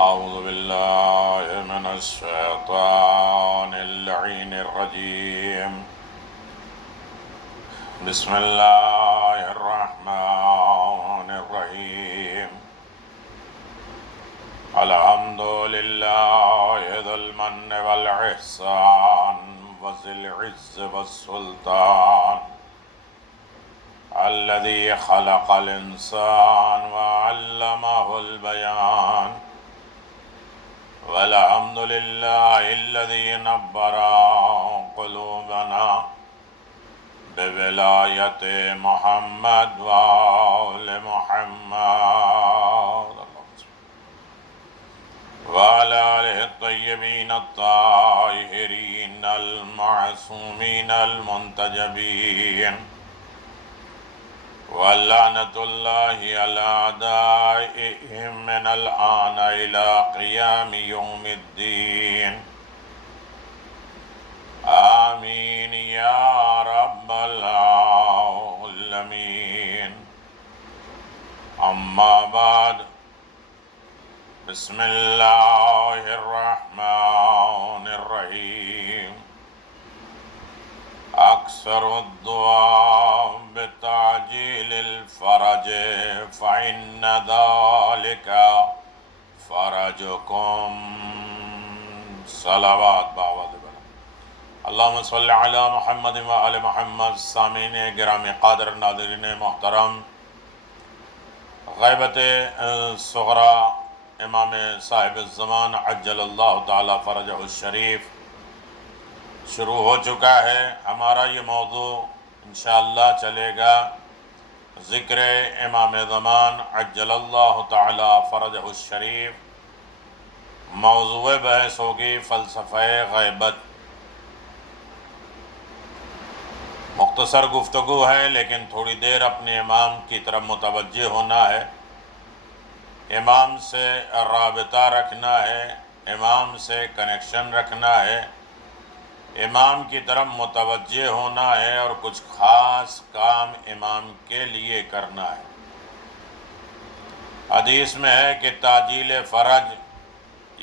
أعوذ بالله من الشيطان اللعين الرجيم. بسم الله الرحمن الرحيم. الحمد لله ذو المن والإحسان وذي العز والسلطان الذي خلق الإنسان وعلمه البيان. والحمد لله الذي نبر قلوبنا بولاية محمد وآل محمد وعلى آله الطيبين الطاهرين المعصومين المنتجبين. ولعنة الله على أعدائهم من الآن إلى قيام يوم الدين. آمين يا رب العالمين. أما بعد، بسم الله الرحمن الرحيم. أكثر الدعاء بتعجيل الفرج فإن ذلك فرجكم. صلوات باود بلا اللہم صلی علی محمد و آل محمد. سامعین گرامی قادر، ناظرین محترم، غیبت صغرا امام صاحب الزمان عجل اللہ تعالی فرجہ الشریف شروع ہو چکا ہے. ہمارا یہ موضوع انشاءاللہ چلے گا ذکر امام زمان عجل اللہ تعالی فرجہ الشریف. موضوع بحث ہوگی فلسفہ غیبت. مختصر گفتگو ہے لیکن تھوڑی دیر اپنے امام کی طرف متوجہ ہونا ہے، امام سے رابطہ رکھنا ہے، امام سے کنیکشن رکھنا ہے، امام کی طرف متوجہ ہونا ہے اور کچھ خاص کام امام کے لیے کرنا ہے. حدیث میں ہے کہ تعجیل فرج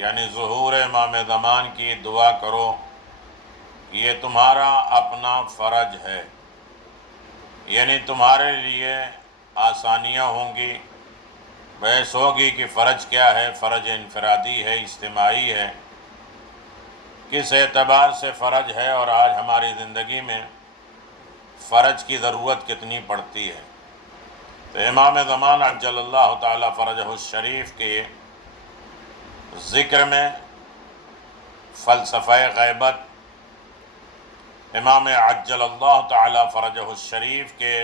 یعنی ظہور امام زمان کی دعا کرو، یہ تمہارا اپنا فرج ہے، یعنی تمہارے لیے آسانیاں ہوں گی. بحث ہوگی کہ فرج کیا ہے، فرج انفرادی ہے، اجتماعی ہے، کس اعتبار سے فرج ہے، اور آج ہماری زندگی میں فرج کی ضرورت کتنی پڑتی ہے. تو امام زمان عجل اللہ تعالی فرجہ الشریف کے ذکر میں فلسفہ غیبت، امام عجل اللہ تعالی فرجہ الشریف کے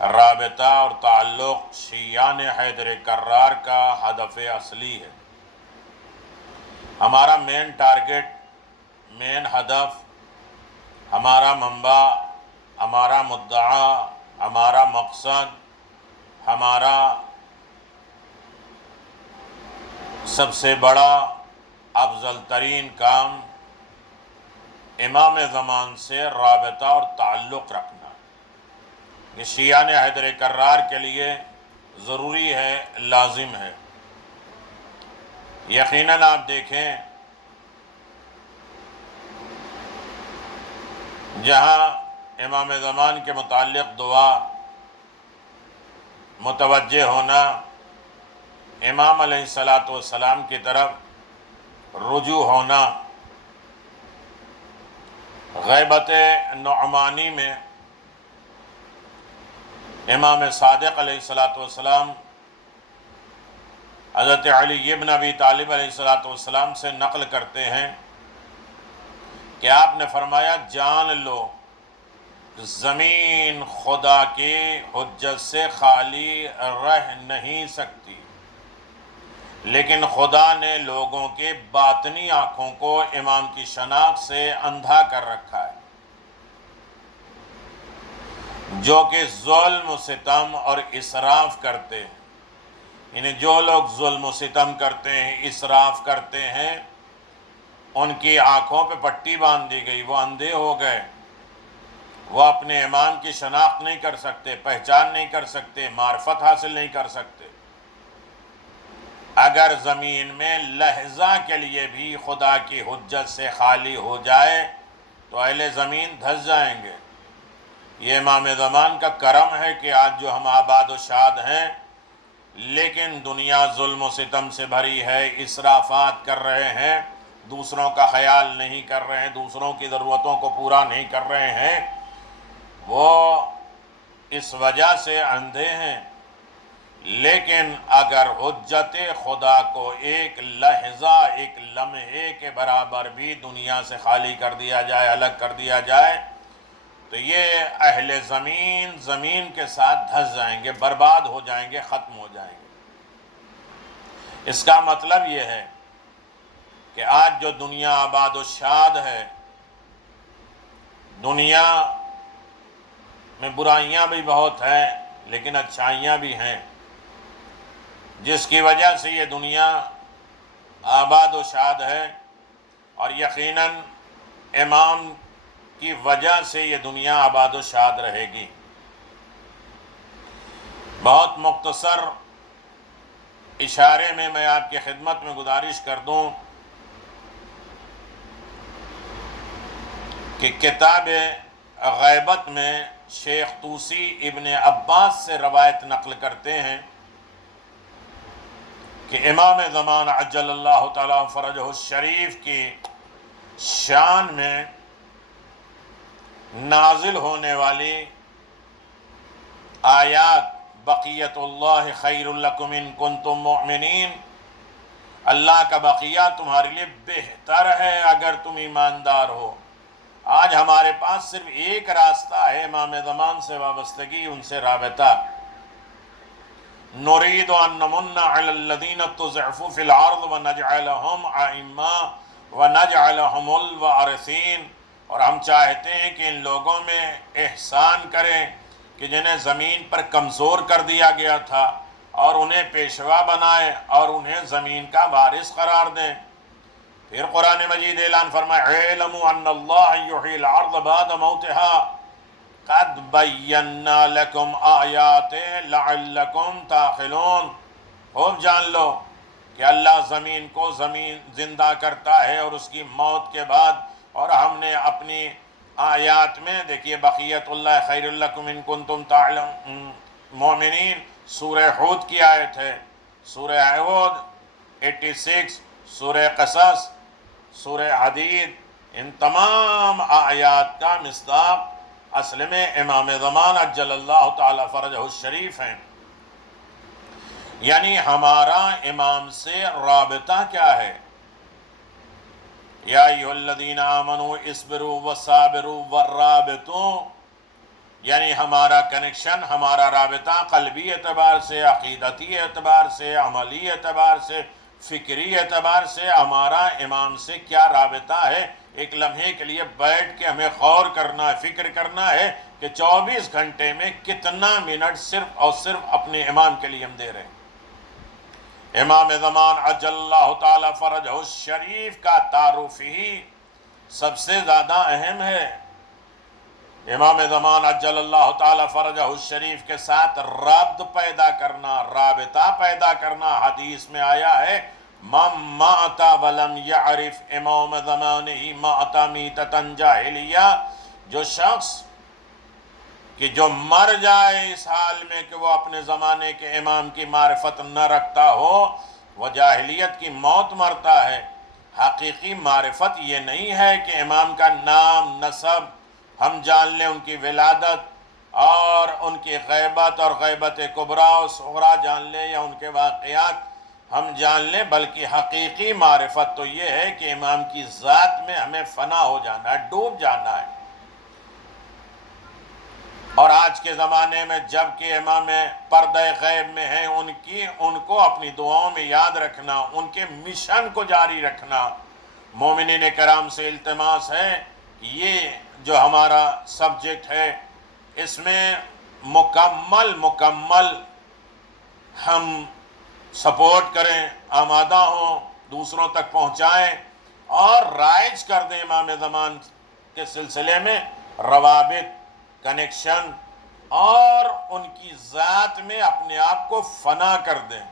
رابطہ اور تعلق شیعان حیدر کرار کا ہدف اصلی ہے. ہمارا مین ٹارگٹ، مین ہدف، ہمارا منبع، ہمارا مدعا، ہمارا مقصد، ہمارا سب سے بڑا افضل ترین کام امام زمان سے رابطہ اور تعلق رکھنا. یہ شیعان حیدر کرار کے لیے ضروری ہے، لازم ہے. یقیناً آپ دیکھیں جہاں امام زمان کے متعلق دعا، متوجہ ہونا، امام علیہ السلام کی طرف رجوع ہونا. غیبت نعمانی میں امام صادق علیہ السلام حضرت علی ابن ابی طالب علیہ السلام سے نقل کرتے ہیں کہ آپ نے فرمایا جان لو زمین خدا کی حجت سے خالی رہ نہیں سکتی، لیکن خدا نے لوگوں کے باطنی آنکھوں کو امام کی شناخت سے اندھا کر رکھا ہے، جو کہ ظلم و ستم اور اسراف کرتے ہیں. یعنی جو لوگ ظلم و ستم کرتے ہیں، اسراف کرتے ہیں، ان کی آنکھوں پہ پٹی باندھ دی گئی، وہ اندھے ہو گئے، وہ اپنے امام کی شناخت نہیں کر سکتے، پہچان نہیں کر سکتے، معرفت حاصل نہیں کر سکتے. اگر زمین میں لحظہ کے لیے بھی خدا کی حجت سے خالی ہو جائے تو اہل زمین دھس جائیں گے۔ یہ امام زمان کا کرم ہے کہ آج جو ہم آباد و شاد ہیں، لیکن دنیا ظلم و ستم سے بھری ہے، اسرافات کر رہے ہیں، دوسروں کا خیال نہیں کر رہے ہیں، دوسروں کی ضرورتوں کو پورا نہیں کر رہے ہیں، وہ اس وجہ سے اندھے ہیں۔ لیکن اگر حجت خدا کو ایک لحظہ، ایک لمحے کے برابر بھی دنیا سے خالی کر دیا جائے، الگ کر دیا جائے، تو یہ اہل زمین زمین کے ساتھ دھس جائیں گے، برباد ہو جائیں گے، ختم ہو جائیں گے۔ اس کا مطلب یہ ہے کہ آج جو دنیا آباد و شاد ہے، دنیا میں برائیاں بھی بہت ہیں لیکن اچھائیاں بھی ہیں، جس کی وجہ سے یہ دنیا آباد و شاد ہے، اور یقیناً امام کی وجہ سے یہ دنیا آباد و شاد رہے گی۔ بہت مختصر اشارے میں آپ کی خدمت میں گزارش کر دوں کہ کتاب غیبت میں شیخ طوسی ابن عباس سے روایت نقل کرتے ہیں کہ امام زمان عجل اللہ تعالیٰ فرجہ الشریف کی شان میں نازل ہونے والی آیات بقیت اللہ خیر لکم ان کنتم مؤمنین، اللہ کا بقیہ تمہارے لیے بہتر ہے اگر تم ایماندار ہو۔ آج ہمارے پاس صرف ایک راستہ ہے امام زمان سے وابستگی، ان سے رابطہ۔ نريد أن نمن على الذين استضعفوا في الأرض ونجعلهم أئمة ونجعلهم الوارثين، اور ہم چاہتے ہیں کہ ان لوگوں میں احسان کریں کہ جنہیں زمین پر کمزور کر دیا گیا تھا، اور انہیں پیشوا بنائیں اور انہیں زمین کا وارث قرار دیں۔ پھر قرآن مجید اعلان فرمائے اعلموا ان اللہ یحیی الارض بعد موتها قد بینا لکم آیات لعلکم تعقلون۔ خوب جان لو کہ اللہ زمین کو زندہ کرتا ہے اور اس کی موت کے بعد، اور ہم نے اپنی آیات میں دیکھیے بقیت اللہ خیر لکم ان کنتم مؤمنین، سورہ ہود کی آیت ہے، سورہ ہود 86، سورہ قصص، سورہ حدید، ان تمام آیات کا مصداق اصل میں امام زمان عجل اللہ تعالی فرجہ الشریف ہیں۔ یعنی ہمارا امام سے رابطہ کیا ہے؟ یا ایھا الذین آمنوا اصبروا وصابروا والرابطوا، یعنی ہمارا کنیکشن، ہمارا رابطہ قلبی اعتبار سے، عقیدتی اعتبار سے، عملی اعتبار سے، فکری اعتبار سے ہمارا امام سے کیا رابطہ ہے؟ ایک لمحے کے لیے بیٹھ کے ہمیں غور کرنا ہے، فکر کرنا ہے کہ 24 گھنٹے میں کتنا منٹ صرف اور صرف اپنے امام کے لیے ہم دے رہے ہیں۔ امام زمان عجل اللہ تعالی فرجہ الشریف کا تعارف ہی سب سے زیادہ اہم ہے۔ امام زمان عجل اللہ تعالی فرجہ الشریف کے ساتھ ربط پیدا کرنا، رابطہ پیدا کرنا، حدیث میں آیا ہے من مات ولم یعرف امام زمانہ مات میتۃ جاہلیہ، جو شخص کہ جو مر جائے اس حال میں کہ وہ اپنے زمانے کے امام کی معرفت نہ رکھتا ہو، وہ جاہلیت کی موت مرتا ہے۔ حقیقی معرفت یہ نہیں ہے کہ امام کا نام، نسب ہم جان لیں، ان کی ولادت اور ان کی غیبت اور غیبت کبریٰ و صغریٰ جان لیں، یا ان کے واقعات ہم جان لیں، بلکہ حقیقی معرفت تو یہ ہے کہ امام کی ذات میں ہمیں فنا ہو جانا ہے، ڈوب جانا ہے۔ اور آج کے زمانے میں جب کہ امام پردہ غیب میں ہیں، ان کو اپنی دعاؤں میں یاد رکھنا، ان کے مشن کو جاری رکھنا۔ مومنین کرام سے التماس ہے کہ یہ جو ہمارا سبجیکٹ ہے، اس میں مکمل ہم سپورٹ کریں، آمادہ ہوں، دوسروں تک پہنچائیں اور رائج کر دیں امام زمان کے سلسلے میں روابط، کنیکشن، اور ان کی ذات میں اپنے آپ کو فنا کر دیں،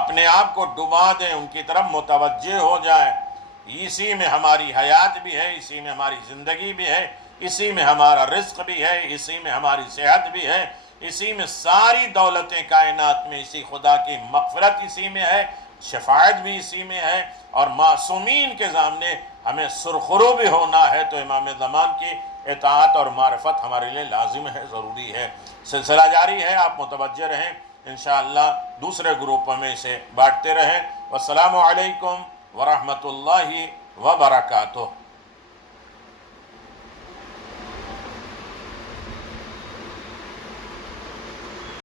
اپنے آپ کو ڈبا دیں، ان کی طرف متوجہ ہو جائیں۔ اسی میں ہماری حیات بھی ہے، اسی میں ہماری زندگی بھی ہے، اسی میں ہمارا رزق بھی ہے، اسی میں ہماری صحت بھی ہے، اسی میں ساری دولتیں کائنات میں، اسی خدا کی مغفرت اسی میں ہے، شفاعت بھی اسی میں ہے، اور معصومین کے سامنے ہمیں سرخرو بھی ہونا ہے تو امام زمان کی اطاعت اور معرفت ہمارے لیے لازم ہے، ضروری ہے۔ سلسلہ جاری ہے، آپ متوجہ رہیں، انشاءاللہ دوسرے گروپوں میں اسے بانٹتے رہیں۔ والسلام علیکم ورحمۃ اللہ وبرکاتہ۔